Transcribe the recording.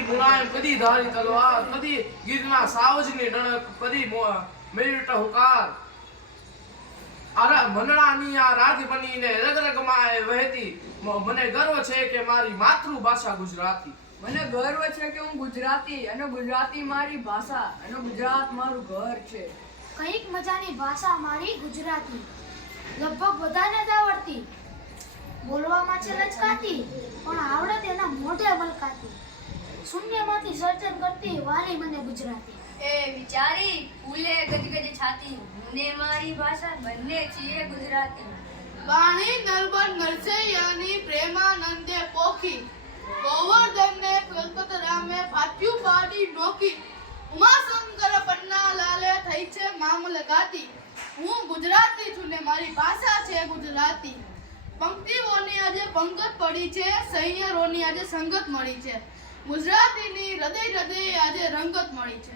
કદી મુલાયમ કદી ધારી તલવાર કદી ગીરના સાવજની ડણક કદી મેળટ હુકાર મનડાની આ રાત બનીને રગરગમાં વહેતી મને ગર્વ છે કે મારી માતૃભાષા ગુજરાતી મને ગર્વ છે કે હું ગુજરાતી અને ગુજરાતી મારી ભાષા અને ગુજરાત મારું ઘર છે કઈક મજાની ભાષા મારી ગુજરાતી લગભગ બધાને જ આવડતી બોલવામાં છે લચકાતી પણ આવડત એના મોઢે મલકાતી શૂન્યમાંથી સર્જન કરતી વાલી મને ગુજરાતી એ વિચારી ફૂલે ગજગજ છાતી મને મારી ભાષા બંને છીએ ગુજરાતી વાણી નરબન નરસૈયાની પ્રેમાનંદે પોખી ગોવર્ધનને કલ્પતરામે ફાટ્યું પાડી નોખી ઉમાશંકર પન્નાલાલે થઈ છે મામલકાતી હું ગુજરાતી છું ને મારી ભાષા છે ગુજરાતી પંક્તિઓની આજે પંગત પડી છે સૈયરોની આજે સંગત મળી છે ગુજરાતીની હૃદય હૃદય આજે રંગત મળી છે